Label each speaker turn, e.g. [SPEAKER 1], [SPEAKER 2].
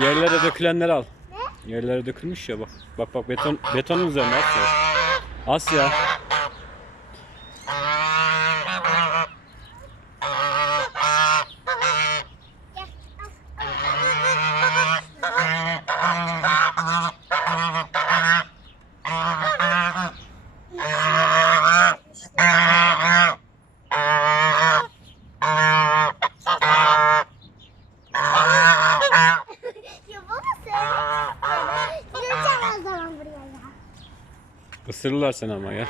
[SPEAKER 1] yerlere dökülenleri al.
[SPEAKER 2] Ne?
[SPEAKER 1] Yerlere dökülmüş ya bak. Bak bak beton betonun üzerine Asya. Asya.
[SPEAKER 2] Gel.
[SPEAKER 1] Isırırlar seni ama ya.